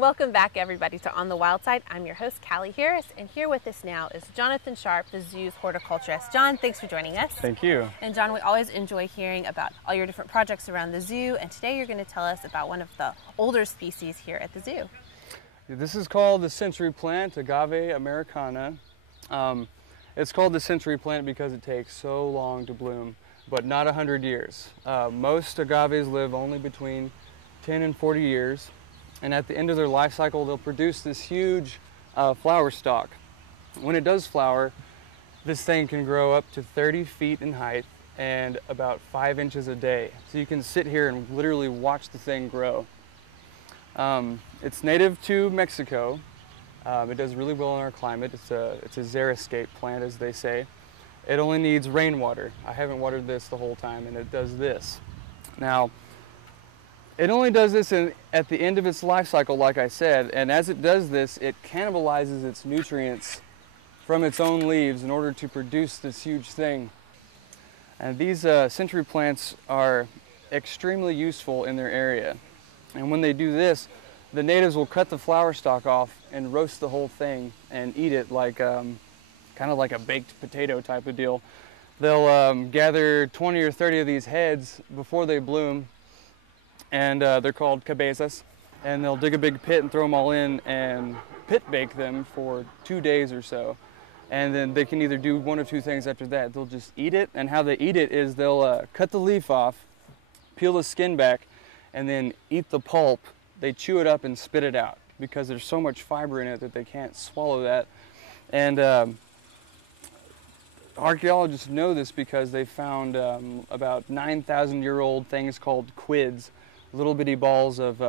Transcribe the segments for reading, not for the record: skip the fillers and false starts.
Welcome back, everybody, to On the Wild Side. I'm your host, Callie Harris, and here with us now is Jonathan Sharp, the zoo's horticulturist. John, thanks for joining us. Thank you. And John, we always enjoy hearing about all your different projects around the zoo, and today you're going to tell us about one of the older species here at the zoo. This is called the century plant, Agave americana. It's called the century plant because it takes so long to bloom, but not 100 years. Most agaves live only between 10 and 40 years. And at the end of their life cycle, they'll produce this huge flower stalk. When it does flower, this thing can grow up to 30 feet in height and about 5 inches a day. So you can sit here and literally watch the thing grow. It's native to Mexico. It does really well in our climate. It's a xeriscape plant, as they say. It only needs rainwater. I haven't watered this the whole time, and it does this. Now, it only does this at the end of its life cycle, like I said, and as it does this, it cannibalizes its nutrients from its own leaves in order to produce this huge thing. And these century plants are extremely useful in their area. And when they do this, the natives will cut the flower stalk off and roast the whole thing and eat it like kind of like a baked potato type of deal. They'll gather 20 or 30 of these heads before they bloom, and they're called cabezas, and they'll dig a big pit and throw them all in and pit bake them for 2 days or so. And then they can either do one of two things after that. They'll just eat it, and how they eat it is they'll cut the leaf off, peel the skin back, and then eat the pulp. They chew it up and spit it out because there's so much fiber in it that they can't swallow that. And archaeologists know this because they found about 9,000-year-old things called quids, little bitty balls of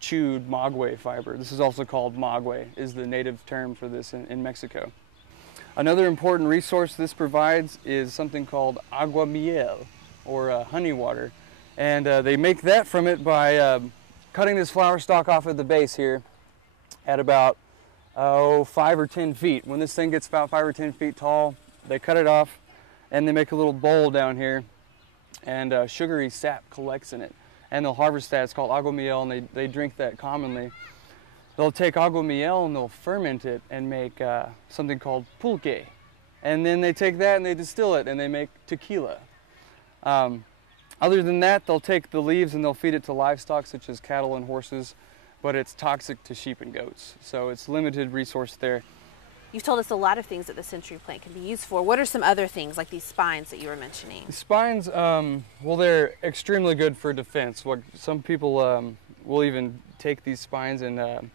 chewed maguey fiber. This is also called maguey, is the native term for this in Mexico. Another important resource this provides is something called agua miel, or honey water. And they make that from it by cutting this flower stalk off at the base here at about 5 or 10 feet. When this thing gets about 5 or 10 feet tall, they cut it off and they make a little bowl down here, and sugary sap collects in it. And they'll harvest that. It's called agua miel, and they drink that commonly. They'll take agua miel and they'll ferment it and make something called pulque. And then they take that and they distill it and they make tequila. Other than that, they'll take the leaves and they'll feed it to livestock such as cattle and horses, but it's toxic to sheep and goats. So it's limited resource there. You've told us a lot of things that the century plant can be used for. What are some other things, like these spines that you were mentioning? The spines, well, they're extremely good for defense. Some people will even take these spines and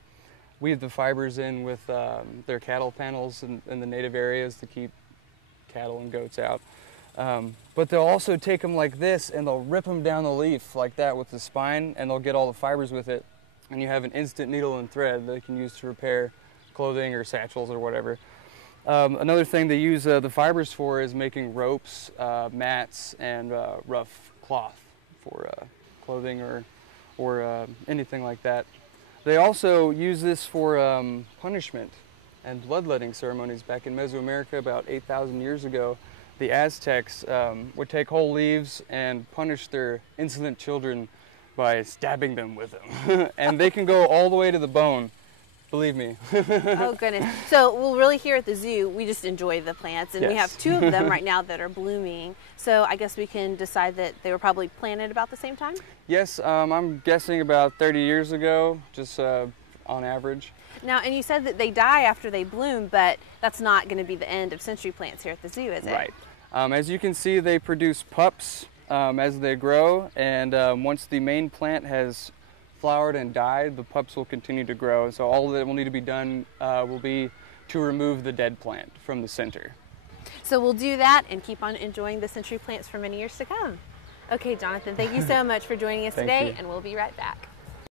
weave the fibers in with their cattle panels in the native areas to keep cattle and goats out. But they'll also take them like this and they'll rip them down the leaf like that with the spine, and they'll get all the fibers with it. And you have an instant needle and thread that they can use to repair clothing or satchels or whatever. Another thing they use the fibers for is making ropes, mats, and rough cloth for clothing or anything like that. They also use this for punishment and bloodletting ceremonies. Back in Mesoamerica about 8,000 years ago, the Aztecs would take whole leaves and punish their insolent children by stabbing them with them. And they can go all the way to the bone. Believe me. Oh, goodness. So, well, really here at the zoo, we just enjoy the plants, and yes. We have 2 of them right now that are blooming. So I guess we can decide that they were probably planted about the same time? Yes, I'm guessing about 30 years ago, just on average. Now, and you said that they die after they bloom, but that's not going to be the end of century plants here at the zoo, is it? Right. As you can see, they produce pups as they grow, and once the main plant has flowered and died, the pups will continue to grow. So all that will need to be done will be to remove the dead plant from the center. So we'll do that and keep on enjoying the century plants for many years to come. Okay, Jonathan, thank you so much for joining us today, and we'll be right back.